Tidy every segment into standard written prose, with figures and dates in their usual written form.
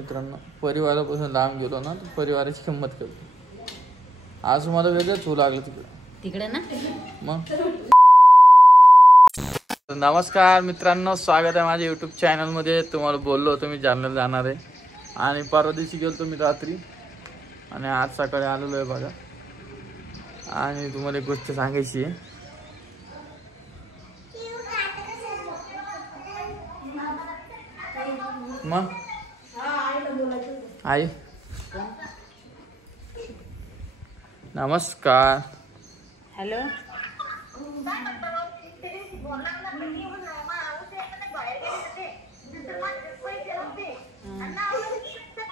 मित्रांनो, परिवारापासून लांब गेलो ना तर परिवाराची किंमत कळते. आज मला वेगळंच होऊ लागलं तिकडे ना. मग नमस्कार मित्रांनो, स्वागत आहे माझ्या यूट्यूब चॅनलमध्ये. तुम्हाला बोललो होतो मी जालन्याला जाणार आहे आणि परवा दिवशी गेलो मी रात्री आणि आज सकाळी आलेलो आहे बघा. आणि तुम्हाला एक गोष्ट सांगायची आहे. मग आई नमस्कार. हॅलो.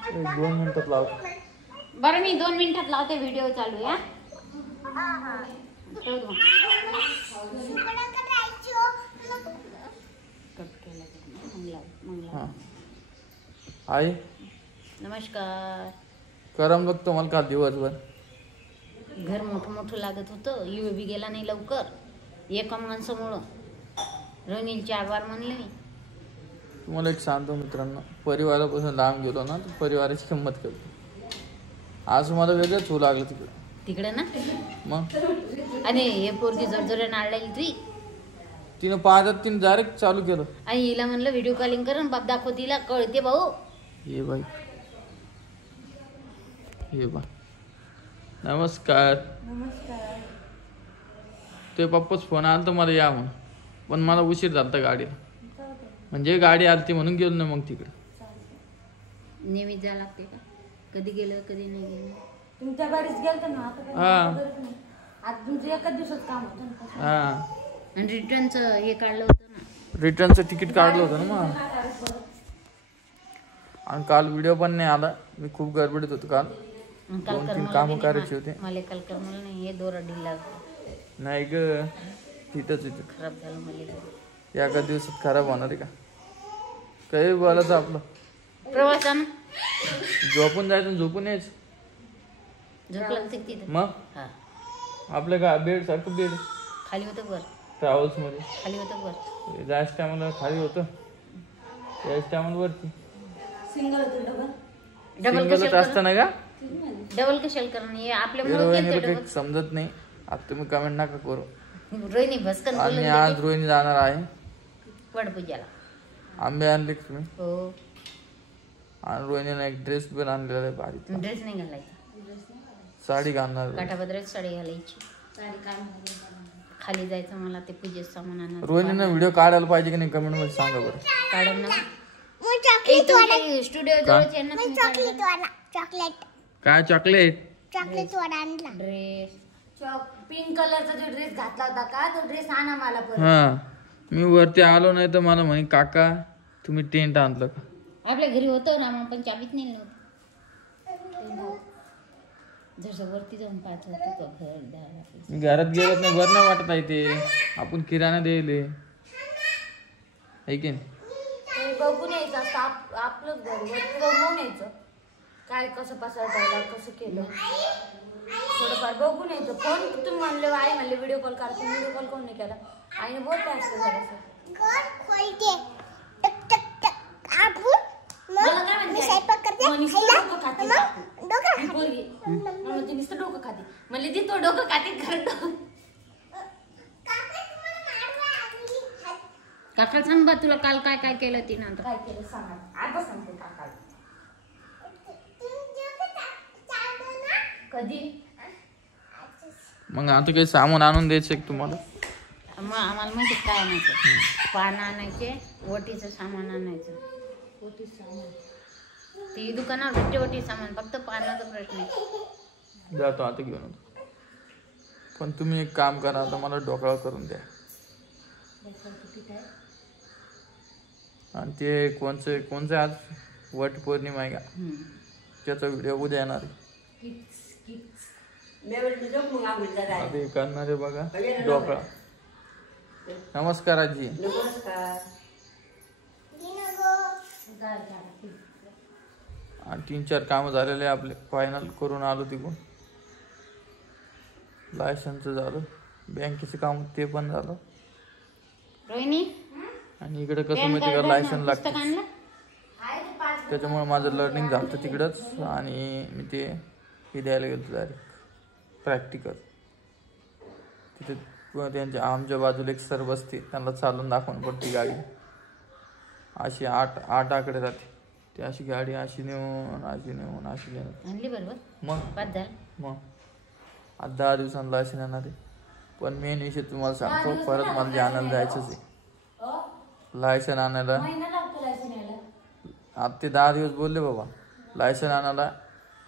एक 2 मिनिटात लावतो. बरं मी 2 मिनिटात लावते, व्हिडिओ चालू आहे. आई नमस्कार. करम लागतो मला का दिवसभर. घर मोठं लागत होतं. यू बी गेला नाही लवकर एका माणसामुळं. रोहिणी 4 बार म्हणले मी. तुम्हाला एक सांगतो मित्रांनो, परिवारापासून लांब गेलो ना तर परिवाराची किंमत कळते. आज मला वेगळंच होऊ लागलं तिकडे ना. मग आणि हे पोरगी जोरजोरे नाळलेली ती तिनं पाहतात तिने डायरेक्ट चालू केलं. आणि हिला म्हणलं व्हिडिओ कॉलिंग कर, बाप दाखव तिला. कळते भाऊ. ये बाई ये बा. नमस्कार. नमस्कार. ते पप्पाच फोन आला तर मला या म्हणून, पण मला उशीर झाला गाडीला. म्हणजे गाडी आलती म्हणून गेलो ना मग तिकडे. नेहमी जा लागते का? कधी गेलं कधी नाही गेलं. तुमच्या गाडीच गेलत ना आता. हा आज तुमचं एकाच दिवसात काम होतं. हा. आणि रिटर्नचं हे काढलं होतं ना. रिटर्नचं तिकीट काढलं होतं ना मग. आणि काल व्हिडिओ पण नाही आला. मी खूप गडबडीत होतो काल. 2-3 कामं करायची होते. मला काल करमलं नाही. हे दोरा ढिला नाही ग, तिथंच खराब झालं. मला एका दिवसात खराब होणार आहे का? काही बोलायचं आपलं. प्रवासानं झोपून जायचं, झोपून यायचं. झोपलं तिथे. मग हा आपलं का बेड सारखं बेड खाली होतं वर. ट्रॅव्हल्स मध्ये खाली होतं वर. जायच्या टायमाला खाली होतं, यायच्या टायमाला वरती. सिंगल होतं डबल. सिंगलच असतं ना का? डबल कशाला करणं हे रोहिणीला आपल्या काही समजत नाही. आता तुम्ही कमेंट नका करू. रोहिणी भस्कन आणि आज रोहिणी जाणार आहे वडपूजाला. आंबे आणले का तुम्ही? हो. आणि रोहिणीने एक ड्रेस पण आणलेला आहे भारी. ड्रेस नाही घालायचा. साडी घालणार. काठापदराची साडी घालायची. खाली जायचं मला ते पूजेचं सामान आणायचं. रोहिणीने व्हिडिओ काढायला पाहिजे की नाही कमेंट मध्ये सांगा बरं. काढून ना स्टुडिओ जवळच आहे ना. चॉकलेट. काय चॉकलेट? चॉकलेट वाला आणला. ड्रेस पिंक कलरचा जो ड्रेस घातला होता का, तो ड्रेस आणा मला परत. हा, मी वरती आलो नाही तर मला म्हणे काका तुम्ही टेंट आणलं का? आपल्या घरी होतं ना मग, पण चाबीच नाही नव्हतं. जसं वरती जाऊन पाहत होतो घर द्यायला. घरात गेलत नाही, वर नाही वाटत आहे ते. आपण किराणा द्यायले ऐकेन बघून यायचं असतं. आपलं घर वरती बघून यायचं. काय कसं पसरतायला कसं केलं थोडंफार बघून यायचं. फोन तुम्ही म्हणले आई म्हणले व्हिडिओ कॉल करा. तुम्ही व्हिडिओ कॉल कोण नाही केला? आईने बोलले असतं जरासं. मला काय म्हणते नुसतं डोकं खाते. म्हणले ती तो डोकं खाते करतो. काका सांग बा तुला काल काय काय केलं तिनं. काय केलं सांगा आता सांगते काकाला. कधी मग आता काही सामान आणून द्यायचं का तुम्हाला? मग आम्हाला माहिती काय आणायचं. पानं आणायचे, वटीचं सामान आणायचं. ती दुकानावर भेटते वटी सामान, फक्त पानाचा प्रश्न आहे. जातो आता घेऊन येतो. पण तुम्ही एक काम करा, आता मला ढोकळा करून द्या. आणि ते कोणचं आज वट पौर्णिमा आहे का, त्याचा व्हिडिओ उद्या येणार आहे. आता करणार आहे बघा ढोकळा. नमस्कार आजी. आणि 3-4 कामं झालेले आपले फायनल करून आलो तिकडून. लायसनचं झालं, बँकेचं काम ते पण झालं. रोहिणी आणि इकडे कसं माहिती का लायसन लागतं. पुस्तक आणलं? आहे ते 5 त्याच्यामुळे माझं लर्निंग झालं तिकडंच आणि मी हे द्यायला गेलो डायरेक्ट प्रॅक्टिकल. तिथे त्यांच्या आमच्या बाजूला एक सर बसते, त्यांना चालून दाखवून पडते गाडी. अशी 8 आकडे राहते ती, अशी गाडी अशी नेऊन आणली बरोबर. मग झालं मग आज 10 दिवसांना अशी नेणार आहे. पण मेन विषय तुम्हाला सांगतो, परत मला जे आणायला जायचंच आहे लायसन आणायला. आता ते 10 दिवस बोलले बाबा लायसन आणायला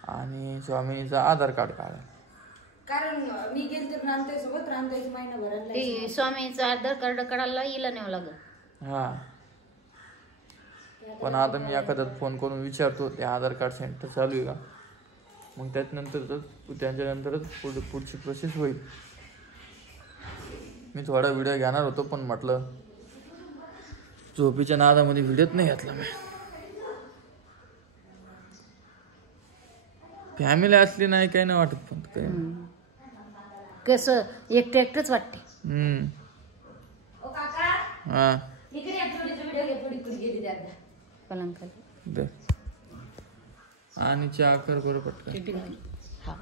आणि स्वामिनीचं आधार कार्ड काढायला. कारण मी गेलते रामताईसोबत, रामताईचं महिना भरायला ते स्वामीचं आधार कार्ड काढायला हिला न्यावं लागलं. हा पण आता मी एखाद्यात फोन करून विचारतो ते आधार कार्ड सेंटर चालू आहे का, मग त्याच्यानंतरच पुढची प्रोसेस होईल. मी थोडा व्हिडिओ घेणार होतो पण म्हटलं झोपीच्या नादामध्ये व्हिडिओच नाही घेतला मी. फॅमिली असली नाही काही नाही वाटत, पण काही कसं एकटंच वाटते. हा पलंग आणि चहा कर बरं पटकन. हा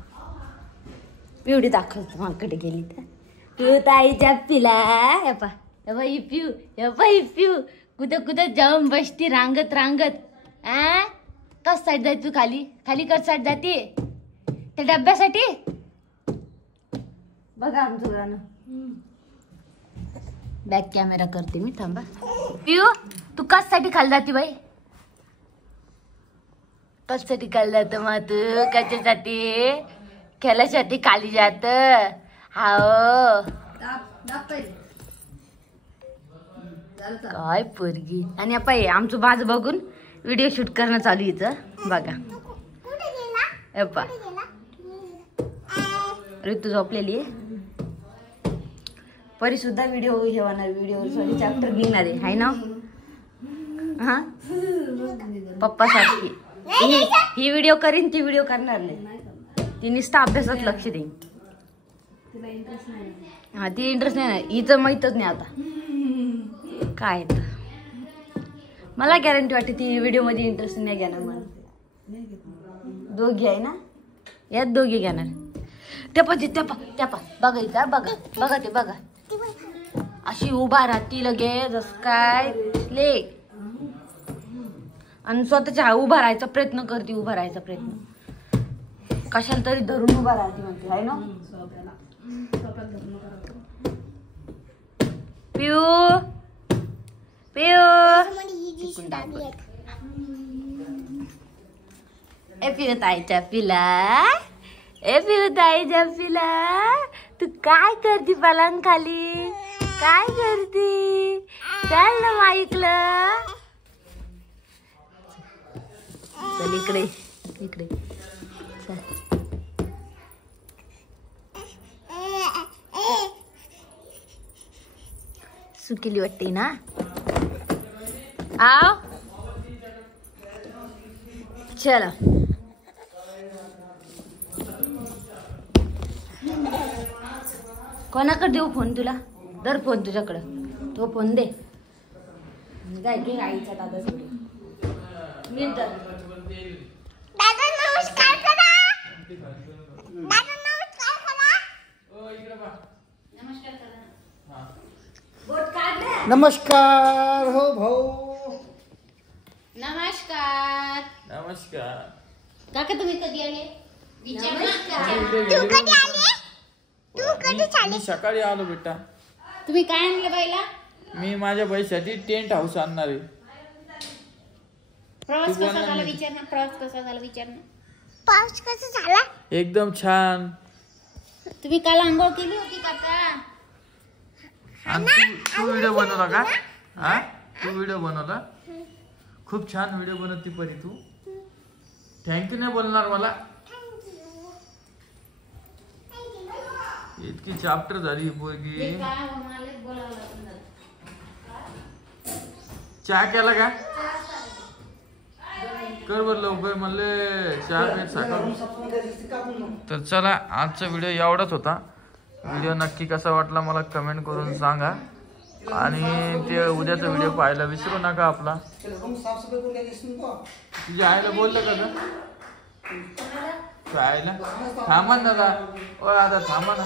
पिवडी दाखवतो माकडे गेली तर तू ताईच्या पिला पिऊ कुठं जाऊन बसती रांगत कस साईड जाय तू खाली कस साईड जाते त्या डब्यासाठी. बघा आमचं गाणं बॅक कॅमेरा करते मी, थांबा. पिऊ तू कशासाठी खाली जाते बाई, कशासाठी खाली जात मग तू, कशासाठी खेळासाठी खाली जात. हाओ काय पोरगी. आणि पाय आमचं बाज बघून व्हिडिओ शूट करणं चालू इथं बघा. ऋतू झोपलेली आहे. परी सुद्धा व्हिडिओ घेणार, व्हिडिओ चॅप्टर घेणार आहे ना. हा पप्पा सारखी ही व्हिडिओ करीन, ती व्हिडिओ करणार नाही. ती नुसतं अभ्यासात लक्ष देईन. हा ती इंटरेस्ट नाही, हिचं माहीतच नाही आता काय. मला गॅरंटी वाटते ती व्हिडिओ मध्ये इंटरेस्ट नाही घेणार. मला दोघी आहे ना, यात दोघी घेणार. त्या बघा इथं बघा ते बघा अशी उभा राहती लगेच काय ले, आणि स्वतःच्या उभा राहायचा प्रयत्न करते. उभा राहायचा प्रयत्न कशाला तरी धरून उभा राहते म्हणते आहे ना. पिऊ ताईच्या पिला तू काय करते पलंग खाली, काय करते. चल ना माईकलं, चल इकडे चल. सुकेली वाटते ना. आओ चला. कोणाकडे देऊ फोन तुला, दर फोन तुझ्याकडं, तो फोन दे. काय घे आईचा दादाकडे. दादा नमस्कार करा. दादा नमस्कार करा. नमस्कार करा. बोट काढ. नमस्कार हो भाऊ. नमस्कार. काका तुम्ही कधी आले. मी सकाळी आलो बेटा. तुम्ही काय आणलं बाईला. मी माझ्या बाईसाठी टेंट हाऊस आणणार आहे. प्रवास कसा झाला विचारणं. पाऊस कसा झाला. एकदम छान. तुम्ही काल आंघोळ केली होती काका. आणि तू व्हिडिओ बनवला का. हा तू व्हिडिओ बनवला, खूप छान व्हिडिओ बनवती परी तू. थँक्यू नाही बोलणार मला. इतकी चॅप्टर झाली पोरगी. चहा केला का. कर बर लवकर म्हणले 4 मिनिट साखर. तर चला आजचा व्हिडिओ एवढाच होता. व्हिडिओ नक्की कसा वाटला मला कमेंट करून सांगा. आणि ते उद्याचा व्हिडिओ पाहायला विसरू नका आपला. तुझ्या आईला बोललं का ग? तुझ्या आईला थांबा ना दादा. ओ दादा थांबा ना.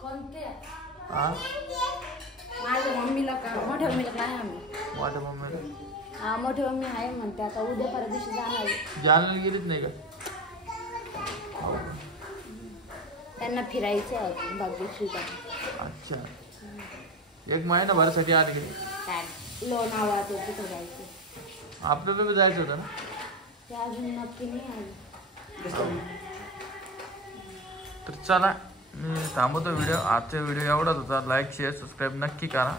कोणते हा माझ्या मम्मीला का मोठ्या मम्मीला काय आम्ही माझ्या मम्मीला हा मोठी मम्मी आहे म्हणते आता उद्या परवा दिवशी जाणार आहे. जालन्याला गेलीच नाही का? त्यांना फिरायचं आहे भाग्यश्रीला. अच्छा, एक महिनाभरासाठी आली गेली. काय लोणावळा ते तिथं जायचं. आपल्याला बी जायचं होतं ना. ते अजून नक्की नाही आलं. तर चला मी थांबवतो व्हिडिओ. आजचा व्हिडिओ एवढाच होता. लाईक शेअर सबस्क्राईब नक्की करा.